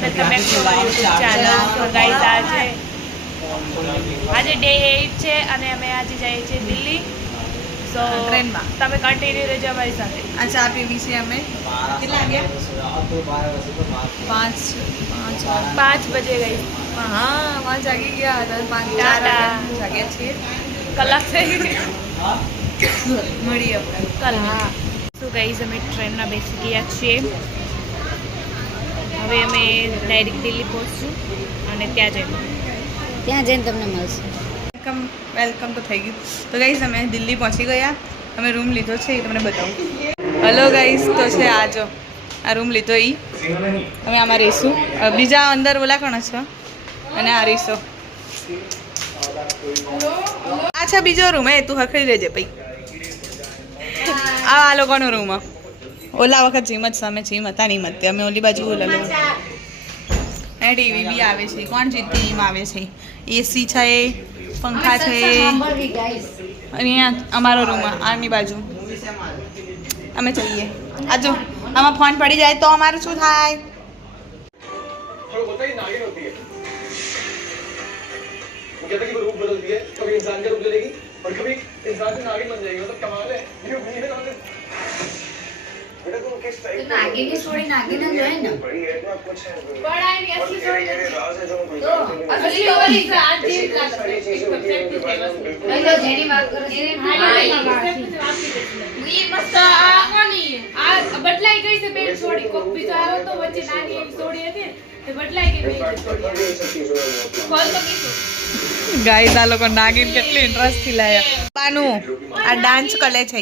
Welcome back to my YouTube channel તો guys આજે આજે ડે એઇટ છે અને અમે આજે જઈએ છીએ દિલ્હી. સો ટ્રેનમાં. તમે કન્ટિન્યુ રહેજો અમારી સાથે. આ ચા પીવી છે અમે. કેટલા વાગ્યા? પાંચ. પાંચ પાંચ બજે ગઈ. હા પાંચ જાગી ગયા હતા. પાંચ જાગ્યા છીએ. કલાક થઈ ગઈ. મળીએ આપણે. કલ શું ગઈ અમે ટ્રેનમાં બેસી ગયા છીએ. હવે અમે ડાયરેક્ટ દિલ્હી પહોંચશું અને ત્યાં જઈને. ત્યાં જઈને તમને મળશે. વેલકમ વેલકમ તો થઈ ગયું. તો ગાઈઝ અમે દિલ્હી પહોંચી ગયા. અમે રૂમ લીધો છે એ તમને બતાવું. હલો ગાઈઝ તો છે આ જો આ રૂમ લીધો એ અમે આમાં રહીશું. બીજા અંદર ઓલા કોણ છો? અને આ રહીશો. આ છે બીજો રૂમ એ તું હખડી લેજે ભાઈ આ આ લોકોનો રૂમ ઓલા વખત જીમ જ સામે જીમ હતા નહીં મત અમે ઓલી બાજુ ઓલા લોકો એ ટીવી બી આવે છે કોણ છે ટીમ આવે છે એસી છે પંખા છે અહીંયા અમારો રૂમ આની બાજુ અમે જઈએ આજો આમાં ફોન પડી જાય તો અમારું શું થાય जो होता ही नागिन होती है वो कहता है कि वो रूप बदलती है कभी इंसान का रूप ले लेगी और कभी इंसान से नागिन बन जाएगी मतलब कमाल है ये ये मतलब बेटा तुम किस टाइप के નાગીની છોડી નાગીને જ હોય ને बड़ी है इतना कुछ है પણ આની और અસલી ये ये राज है जो हम गुजरात में नहीं અસલી વાળી છે, આ જે ऐसी बहुत सारी चीजें होती हैं उनके बारे में हम बिल्कुल એટલે જેની વાત કરે છે ઈ મસ્ત આ કોની આ બદલાઈ ગઈ છે બેન છોડી કોક બીજો આવ્યો તો વચ્ચે નાની એવી છોડી હતી ને, તે બદલાઈ ગઈ બેન इनफैक्ट पता भी इन सब चीजों में बहुत કોલ તો કીધું ગાઈસ આ લોકો નાગિન કેટલી ઇન્ટરેસ્ટ થી લાયા બાનું આ ડાન્સ કલે છે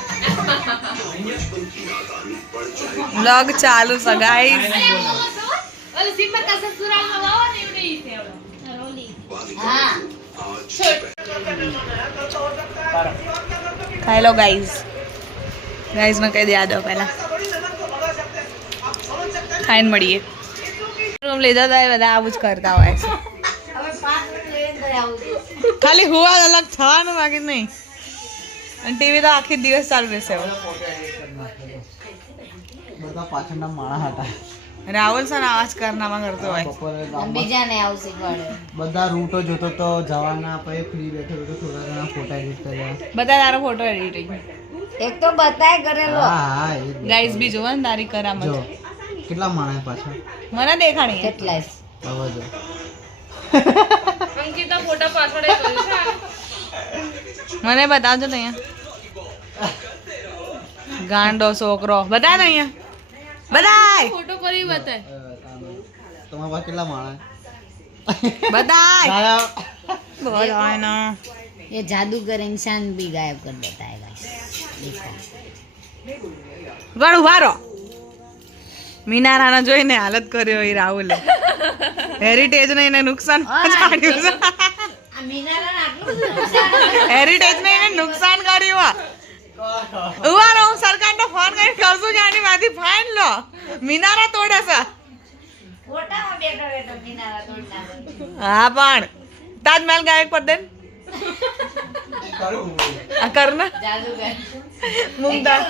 વ્લોગ ચાલુ છે ગાઈસ ઓલે સિમ્બા કા સસુરાલમાં લાવો ને એવડે ઈ છે ઓલો. રોલી હા. ખાઈ લો ગાઈસ ગાઈસમાં કહી દે આ દો પહેલા. ખાઈને મળીએ. રૂમ લીધો તો બધા આવું જ કરતા હોય છું. ખાલી હુવા અલગ થવાનું બાકી નહીં. અને ટીવી તો આખી દિવસ ચાલુ રહેશે બધા પાછળના માણસ હતા. રાહુલ સર આવાજ કરનામાં કરતો હોય. બીજાને આવું શીખવાડે. બધા રૂટો જોતો તો જવાના પછી ફ્રી બેઠો બેઠો થોડા ઘણા ફોટા એડિટ કર્યા. બધા તારો ફોટો એડિટિંગ એક તો બતાય કરેલો હા. ગાઈસ બી જોવા ને તારી કરામત. કેટલા માણસ પાછળ? મને દેખાણી કેટલા હવે જો. અંકિતા ફોટા પાછળ એ કર્યું છે. મને બતાવજો ને અહીંયા ગાંડો છોકરો બતાય ને અહીંયા બતાય ફોટો કરી બતાય અ, આમ. તમારા પાસે કેટલા માણસ બતાય ગાયબ. બોલો એનો ये जादूगर इंसान भी गायब कर देता है गाइस देखो ગણ ઉભારો મીનારાના જોઈને હાલત કર્યો એ રાહુલે હેરિટેજ ને એને નુકસાન પહોંચાડ્યું છે હેરિટેજ ને એને નુકસાન કર્યું ઊભા રહો હું સરકાર ને ફોન કરીને કહું છું કે આની માંથી ફાઇન લો. મિનારા તોડે છે. હા પણ તાજમહેલ ગાયક પર દેન કર ને. મુમતાજ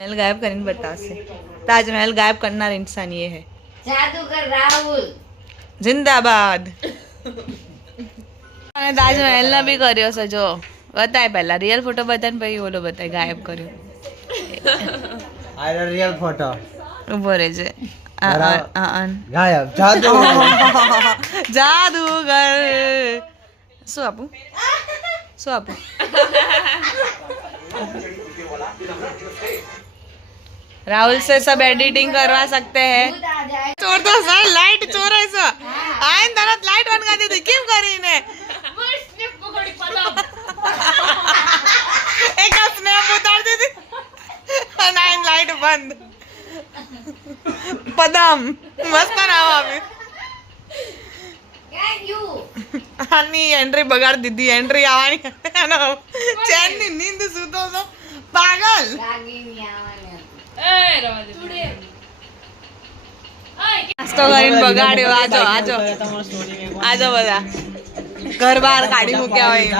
મહેલ ગાયબ કરીને બતાવશે. તાજમહેલ ગાયબ કરનાર ઇન્સાન જિંદાબાદ. અને તાજમહેલ ના બી કર્યો છે જો બતાય પહેલા રિયલ ફોટો બતાય ને પછી ઓલો બતાય ગાયબ કર્યો આ રિયલ ફોટો ઉભો રહે છે આ- આ- આ- આ. ગાયબ જાદુ જાદુગર શું આપું શું આપું राहुल से सब एडिटिंग करवा सकते हैं ભૂત આ જાય ચોર તો સર લાઈટ ચોરે છે આઈને તરત લાઈટ બંધ કરી દીધી કેમ કરીને સ્નેપ પકડી પદમ એક સ્નેપ ઉતારી દીધી. અને આઈને લાઈટ બંધ. પદમ મસ્ત નામ આપ્યું આની એન્ટ્રી બગાડી દીધી. એન્ટ્રી આવવાની. ચેનની નીંદ સૂતો તો પાગલ. નાસ્તો કરીને બગાડ્યો. આજો આજો. આજો બધા. ઘર બહાર કાઢી મૂક્યા હોય.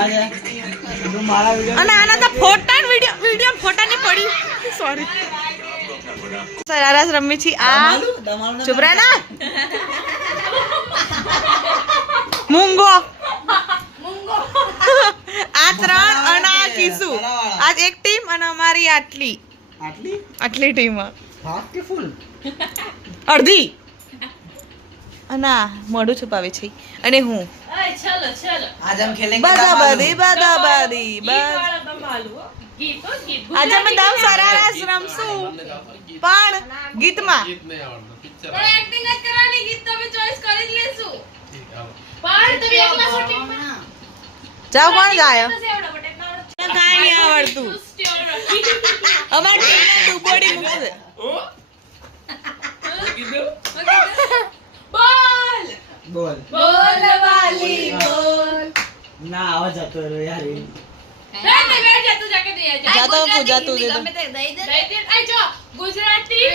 અને આના તો ફોટા વીડિયો વીડિયો ફોટા ની પડી. સોરી સરારસ રમી છી. આ રહે ના મૂંગો. આ ત્રણ અને આ કિસુ આ એક ટીમ અને અમારી આટલી. આટલી? આટલી ટીમ. હાફ કે ફૂલ અડધી. અને આ મોઢું છુપાવે છે. અને હું. અય ચલો ચલો. આજ અમે દમ સરારસ રમશું. પણ ગીતમાં. પણ એક્ટિંગ જ કરવાની ગીત તમે ચોઈસ કરી જ લેશું પણ તમે એકલા શૂટિંગમાં કોણ ગાયો કાંઈ આવડતું. અમાર મૂકશે. બોલ બોલ વાલી બોલ ના આવા જતો રહ્યો યાર એ. ના ના બેઠ જા તું જાકે દે જા જાતો પૂજા તું દે ગમે તે દઈ દે દઈ દે આય જો ગુજરાતી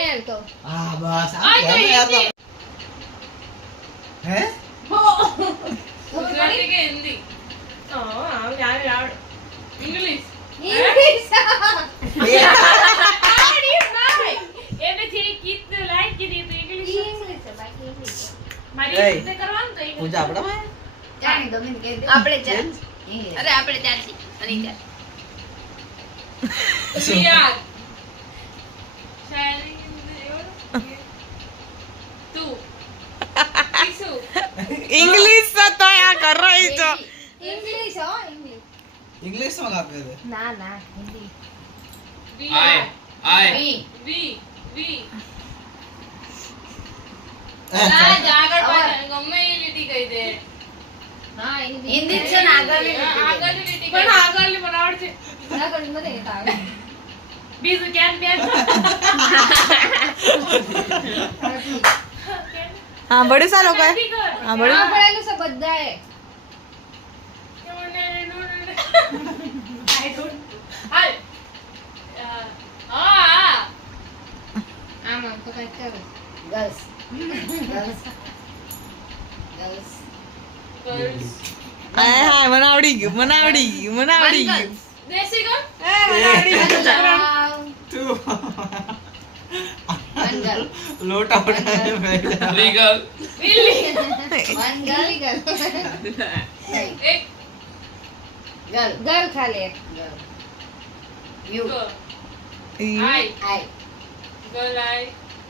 હા બસ આ આય તો કેમ યાર તો? હિન્દી હે ગુજરાતી કે હિન્દી હા આવડે આવડે આવડે ઇંગ્લિશ આવડી ભાઈ એને ઇંગ્લિશ. તો આ કર રહી છો ઇંગ્લિશ હો ઇંગ્લિશ. ઇંગ્લિશમાં આપે છે? ના ના હિન્દી. વી. વી. વી વી. આગળ પાછળ ગમે એ લીટી કહી દે. ના હિન્દી હિન્દી છે ને આગળની આગળની લીટી પણ આગળની મને આવડશે. આગળ મને નહીં આવડે. બીજું ક્યાં બેન? હા બડે હા બડે સાંભળેલું છે બધાએ. આમ આમ તો કંઈક કરો ગર્લ્સ ગર્લ્સ ગર્લ્સ હા હા મને આવડી ગયું મને આવડી ગયું મને આવડી ગયું. એ, મને આવડી ગયું તું લોટા ઉઠાવીને લીગલ જા. વન ગલ ગર્લ ગર્લ ગર્લ ખાલી એક ગલ યુ ઈ. આઈ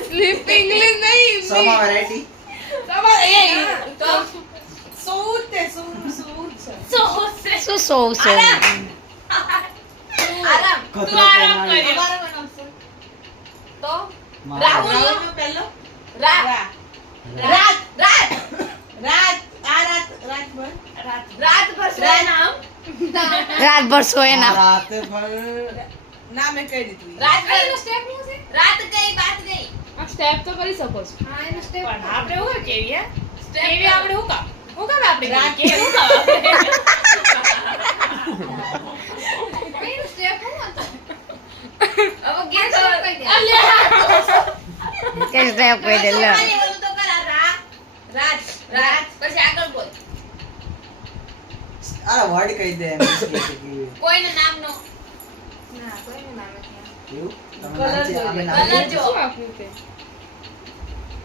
સ્લીપ ઇંગ્લિશ નહીં સમા વેરાયટી સમા એ તો સૂટ છે સૂટ છે શું સૂટ છે આરામ રાત રાત રાત આ રાત રાત ભર રાત ભર રાત ભર સોય નામ કહી દીધું રાત કઈ વાતનું ગઈ સ્ટેપ તો કરી શકો છો. હા એનો સ્ટેપ પણ આપણે હું કેવી હે સ્ટેપ આપણે હું કામ? હું કામ આપણે રાત કે હું કામ આપણે? સ્ટેપ હું હતો? હવે ગીત કહી દે. અલ્યા! કે સ્ટેપ કહી દે લો રાત રાત પછી આગળ બોલ. અરે વર્ડ કહી દે કોઈને નામ નો. ના કોઈને નામ નથી. કલર જો કલર જો. આપ્યું છે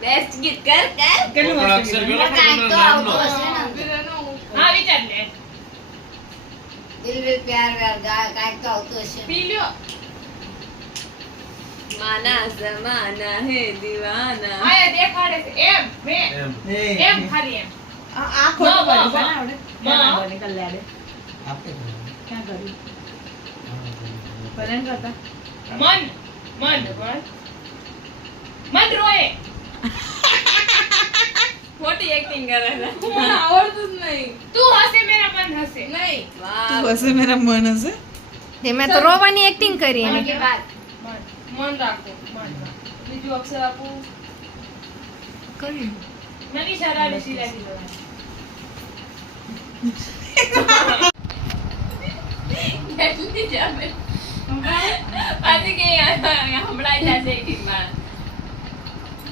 બેસ્ટ ગીત કર કર. કેટલું મસ્ત ગીત. તો આવતો હશે ને. હા વિચાર લે. દિલ વે પ્યાર વ્યાર ગા કાંઈક તો આવતો હશે. પી માના જમાના હે દીવાના. હા દેખાડે છે. એમ મે. એમ. ખાલી એમ. મન મન. મન રોએ. મોટી એક્ટિંગ કરે છે. મને આવડતું જ નહીં. તું હસે મેરા મન હસે નહીં. તું હસે મેરા મન હસે તે મેં તો રોવાની એક્ટિંગ કરી એની કે વાત મન રાખો મન બીજું અક્ષર આપું. કરી મનીષા રાડી સિલા દી આજે કે હમણાં જ આ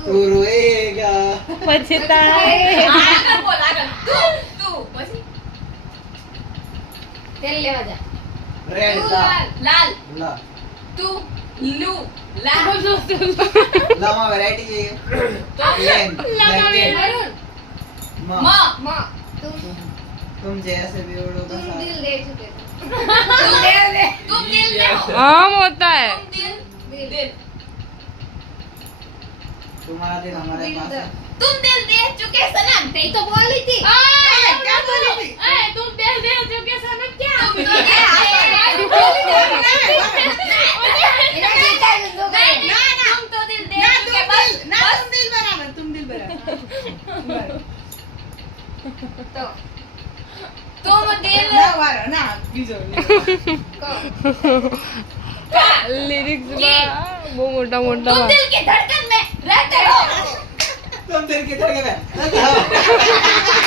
તું રોએગા પછી તારે આગળ બોલ આગળ તું તું પછી તેલ લેવા જા રેડ તું લા લાલ લાલ લા તું લુ લાલ લામાં વેરાયટી છે તો પ્લેન બ્લેન્કેટ વરુણ મ મ माँ तुम तुम जैसे भी उड़ो का तुम साथ दिल दे चुके थे તું દિલ દે તું દિલ દે હો આમ હોતા હે તુમ દિલ દિલ तुम्हारा दिन हमारे पास तुम दिल दे चुके सनम ते तो बोली थी ए क्या बोली थी ए तुम दिल दे चुके सनम क्या तुम तो तुम तो तुम दिल बराबर तुम ना वारा ना लिरिक्स वो मोटा मोटा तुम दिल की धड़कन में। रहते हो तुम दिल की धड़कन में। रहते हो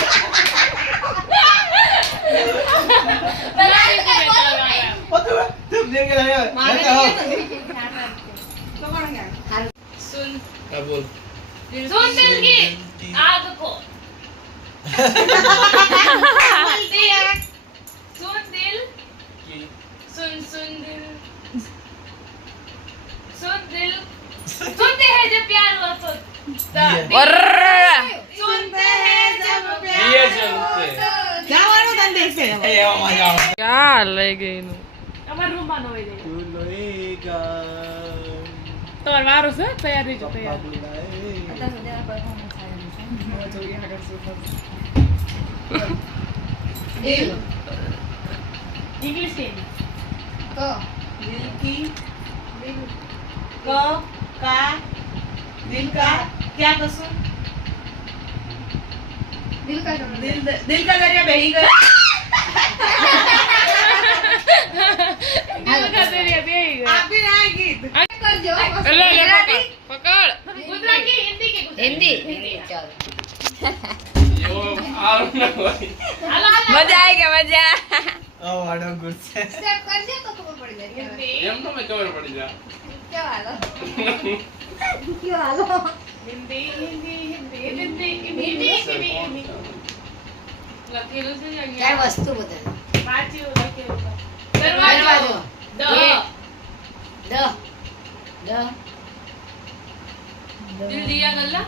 सुन। दिल की आग को। सुन दिल सुन सुन दिल। दिल सुनते हैं जब प्यार हुआ तो सुनते हैं जब प्यार हुआ तो જવાનું તને દેખશે ए ओ मजा आओ ક્યાં લઈ ગઈ નું અમાર રૂમમાં નો હોય જાય तू रोएगा તમારે વારો છે તૈયાર રહેજો તૈયાર बुलाएगा દિલ ઇંગ્લિશ કે तो दिल की क का दिल का क्या कसम दिल का करो दिल दिल का दरिया बही गया દિલ કા દરિયા બે ગયો आप भी ना गीत कर दो એટલે લે પકડ પકડ ગુજરાતી હિન્દી કે ગુજરાતી हिंदी हिंदी चलो હાલો હાલો मजा आएगा मजा ओ वाडो गुड से स्टेप कर दे तो खबर पड़ जाएगी क्या हालो કયો હાલો કયો હાલો હિન્દી હિન્દી હિન્દી હિન્દી હિન્દી લખેલું છે અહીંયા વસ્તુ બધા વાંચ્યું લખેલું દરવાજો દ દ દ દિલ દિયા ગલ્લા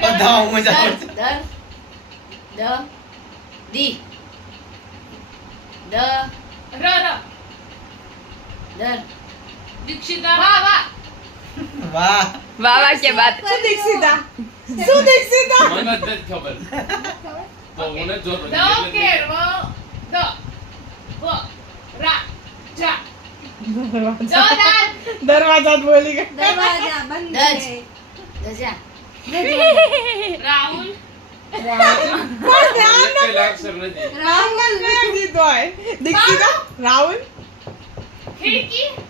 બધા હું જાઉં દર દ દી દ ર ર દર દીક્ષિતા. વાહ વાહ. વાહ. વાહ વાહ કે બાત શું દીક્ષિતા? શું દીક્ષિતા? મને જ ખબર. તો મને જો દ કેર દ. વ. રા જા દ દરવાજા બોલી ગઈ દરવાજા બંધ છે. રાહુલ. રાહુલ. રાહુલ. ખિડકી.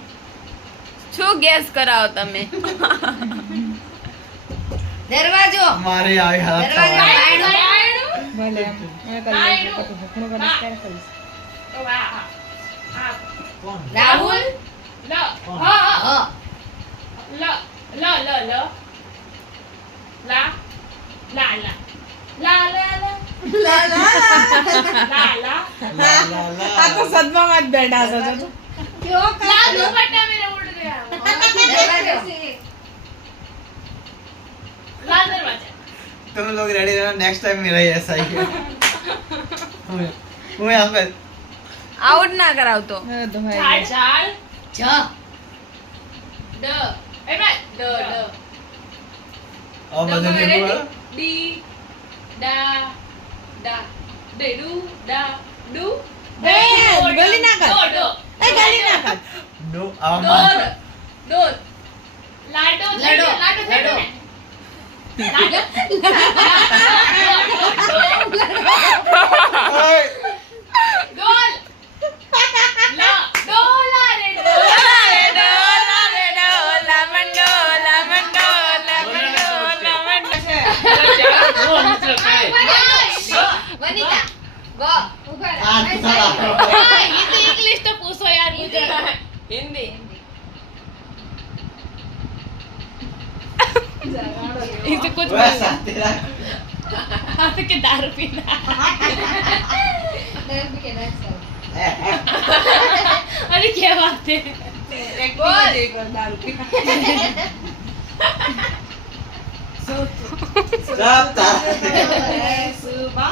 શું ગેસ કરાવો તમે? મારે આવી હાલત દરવાજો? રાહુલ? લ હ હ. લ લ લ લ. લા લા લા. લા લા લા. લા લા. લા લા. લા, તમે लोग રેડી रहना नेक्स्ट टाइम मेरा ही ऐसा ही હું આમ આઉટ ના કરાવતો ઝાડ ઝાડ. જ ડ એમાં ડ ડ આ બધું ડી ડા. ડા ડેડુ ડા. ડુ બોલી ના કર. ડો ડો ગાલી નાખ ડો આમાં ડો લાડો લાડો લાડો લાડો. લાડો? લાડો ઇંગ્લિશ તો પૂછો યાર ગુજરાત હિન્દી इसे कुछ वैसे के दारू पीना अरे क्या बात है एक बोल एक बार दारू पीना सब तारा सुबह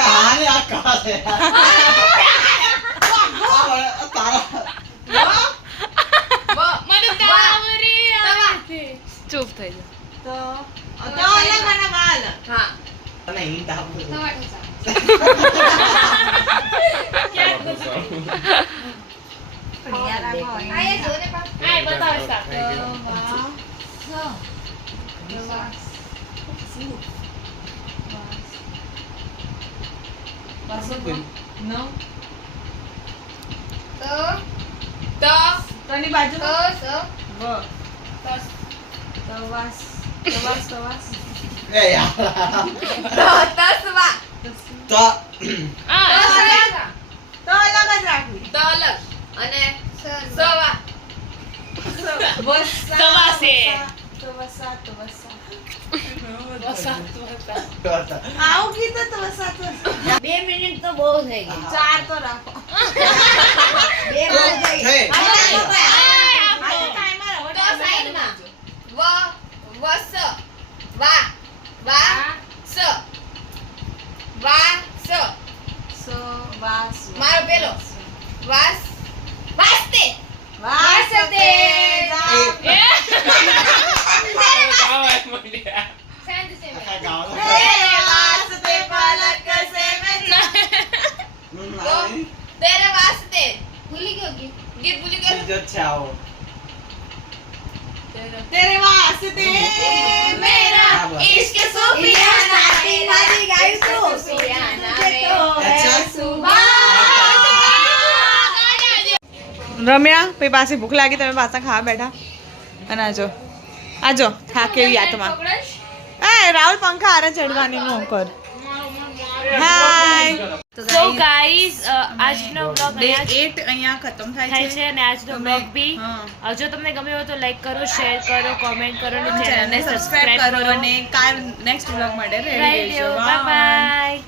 હારે આ કા છે. ચૂપ થઈ જા. તો અલે મને વાલ હા. અને ઈ દાબુ તો વાટ સા Passou bem. Não? Tô. Tô. Tô nem bate. Tô, tô. Vou. Tô. Tô vas. Tô vas, tô vas. É, já. Tô, tô suba. Tô. Ah, tô suba. તો અલગ જ રાખવી તો અલગ અને સવા સવા સવા છે સવા સવા સવા આવું કીધું તો વસાત બે મિનિટ તો બહુ થઈ ગઈ. ચાર તો રાખો. બે મારો પેલો. વાસ. વાસ્તે. વાસતે. तेरे वास्ते पलक से मैं तेरे वास्ते भूली क्यों की गीत भूली क्यों जो अच्छा हो तेरे वास्ते मेरा इश्क सूफियाना तेरी गाय सूफियाना अच्छा सुबह રમ્યા પછી પાછી ભૂખ લાગી તમે પાછા ખાવા બેઠા અને આજો આજો હા કેવી આત્મા રાહુલ પંખા આરે ચડવાની નો કર. હાય સો ગાઈઝ આજનો બ્લોગ ડે અહીંયા 8 અહીંયા ખતમ થાય થાય છે. અને આજનો બ્લોગ બી. જો તમને ગમ્યો હોય તો લાઈક કરો શેર કરો કોમેન્ટ કરો અને ચેનલને સબસ્ક્રાઇબ કરો અને કાલ નેક્સ્ટ બ્લોગ માટે રેડી બાય બાય